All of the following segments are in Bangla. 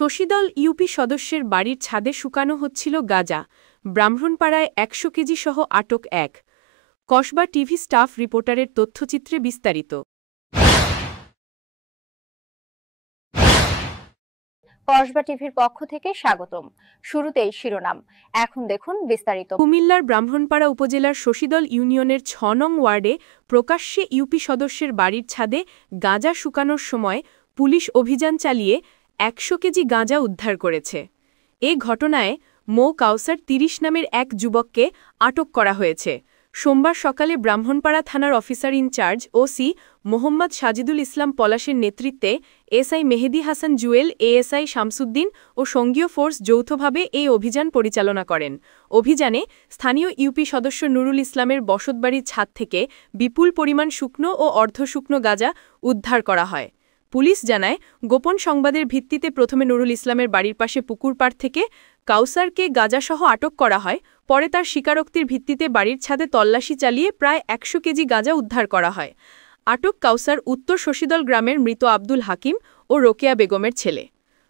শশীদল ইউপি সদস্যের বাড়ির ছাদে শুকানো হচ্ছিল গাঁজা। ব্রাহ্মণপাড়ায় ১০০ কেজি সহ আটক এক। কসবা টিভি স্টাফ রিপোর্টারের তথ্যচিত্রে বিস্তারিত। কসবা টিভির পক্ষ থেকে স্বাগতম। শুরুতেই শিরোনাম, এখন দেখুন বিস্তারিত। কুমিল্লার ব্রাহ্মণপাড়া উপজেলার শশীদল ইউনিয়নের ৬ নং ওয়ার্ডে প্রকাশ্যে ইউপি সদস্যের বাড়ির ছাদে গাঁজা শুকানোর সময় পুলিশ অভিযান চালিয়ে ১০০ কেজি গাঁজা উদ্ধার করেছে। এ ঘটনায় মো কাউসার ৩০ নামের এক যুবককে আটক করা হয়েছে। সোমবার সকালে ব্রাহ্মণপাড়া থানার officer in charge OC Mohammad Sajidul Islam পলাশের নেতৃত্বে এসআই মেহেদী হাসান জুয়েল, এএসআই শামসুদ্দিন ও সঙ্গীয় ফোর্স যৌথভাবে এই অভিযান পরিচালনা করেন। অভিযানে স্থানীয় ইউপি সদস্য নুরুল ইসলামের বসতবাড়ির ছাদ থেকে বিপুল পরিমাণ শুকনো ও অর্ধশুকনো গাঁজা উদ্ধার করা হয়। পুলিশ জানায়, গোপন সংবাদের ভিত্তিতে প্রথমে নুরুল ইসলামের বাড়ির পাশে পুকুর পাড় থেকে কাউসারকে গাঁজাসহ আটক করা হয়। পরে তার স্বীকারোক্তির ভিত্তিতে বাড়ির ছাদে তল্লাশি চালিয়ে প্রায় ১০০ কেজি গাঁজা উদ্ধার করা হয়। আটক কাউসার উত্তর শশীদল গ্রামের মৃত আব্দুল হাকিম ও রোকেয়া বেগমের ছেলে।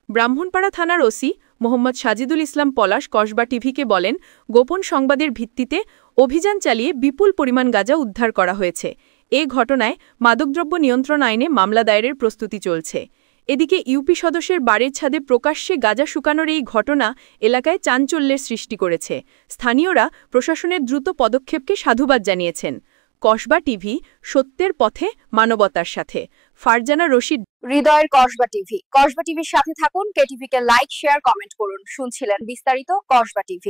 ব্রাহ্মণপাড়া থানার ওসি মোহাম্মদ সাজিদুল ইসলাম পলাশ কসবা টিভিকে বলেন, গোপন সংবাদের ভিত্তিতে অভিযান চালিয়ে বিপুল পরিমাণ গাঁজা উদ্ধার করা হয়েছে। এ ঘটনায় মাদকদ্রব্য নিয়ন্ত্রণ আইনে মামলা দায়েরের প্রস্তুতি চলছে। এদিকে ইউপি সদস্যের বাড়ির ছাদে প্রকাশ্যে গাঁজা শুকানোর এই ঘটনা এলাকায় চাঞ্চল্যের সৃষ্টি করেছে। স্থানীয়রা প্রশাসনের দ্রুত পদক্ষেপকে সাধুবাদ জানিয়েছেন। কসবা টিভি, সত্যের পথে মানবতার সাথে। ফারজানা রশিদ, হৃদয়ের কসবা টিভি। কসবা টিভির সাথে থাকুন, কেটিভিকে লাইক, শেয়ার, কমেন্ট করুন। শুনছিলেন বিস্তারিত কসবা টিভি।